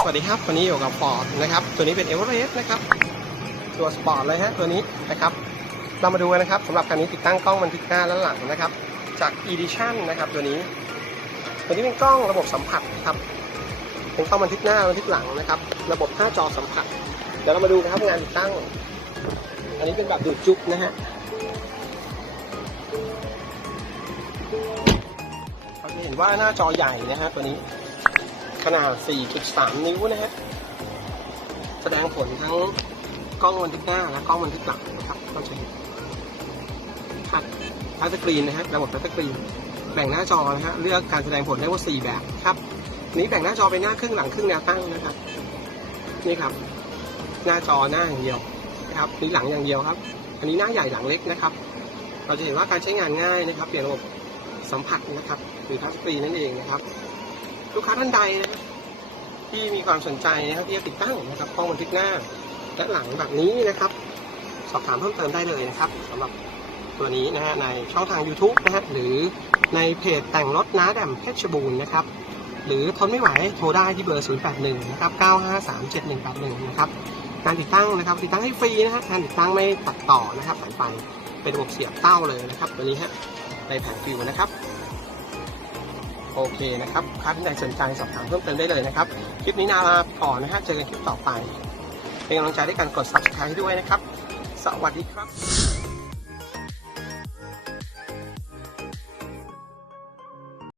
สวัสดีครับวันนี้อยู่กับฟอร์ดนะครับตัวนี้เป็นเอเวอเรสต์นะครับตัวสปอร์ตเลยฮะตัวนี้นะครับเรามาดูกันนะครับสำหรับคันนี้ติดตั้งกล้องบันทึกหน้าและหลังนะครับ จาก Edition นะครับตัวนี้ ตัวนี้เป็นกล้องระบบสัมผัสครับเป็นกล้องบันทึกหน้าบันทึกหลังนะครับ ระบบหน้าจอสัมผัสเดี๋ยวเรามาดูนะครับงานติดตั้ง อันนี้เป็นแบบดูดจุกนะฮะเราจะเห็นว่าหน้าจอใหญ่นะฮะตัวนี้ ขนาด 4.3 นิ้วนะฮะแสดงผลทั้งกล้องบันทึกหน้าและกล้องบันทึกหลังนะครับเราจะเห็นทัชทัชสกรีนนะฮะระบบทัชสกรีน แบ่งหน้าจอนะฮะเลือกการแสดงผลได้ว่า 4 แบบครับนี้แบ่งหน้าจอเป็นหน้าครึ่งหลังครึ่งแนวตั้งนะครับนี่ครับ หน้าจอหน้าอย่างเดียวนะครับนี่หลังอย่างเดียวครับ อันนี้หน้าใหญ่หลังเล็กนะครับ เราจะเห็นว่าการใช้งานง่ายนะครับ เปลี่ยนระบบสัมผัสนะครับหรือทัชสกรีนนั่นเองนะครับ ลูกค้าท่านใดนะครับที่มีความสนใจนะครับที่จะติดตั้งนะครับกล้องบันทึกหน้าและหลังแบบนี้นะครับ สอบถามเพิ่มเติมได้เลยนะครับสำหรับตัวนี้นะฮะในช่องทาง YouTube นะฮะหรือในเพจแต่งรถน้าแดมเพชรบูรณ์นะครับ หรือทนไม่ไหวโทรได้ที่เบอร์ 081 นะครับ 9537181 นะครับการติดตั้งนะครับติดตั้งให้ฟรีนะฮะการติดตั้งไม่ตัดต่อนะครับสายไฟเป็นระบบเสียบเต้าเลยนะครับ ตัวนี้ฮะในแผงฟิวนะครับ โอเคนะครับถ้าท่านใดสนใจสอบถามเพิ่มเติมได้เลยนะครับ คลิปนี้นาลาก่อนนะฮะเจอกันคลิปต่อไป เป็นกำลังใจด้วยการกด subscribe ด้วยนะครับ สวัสดีครับ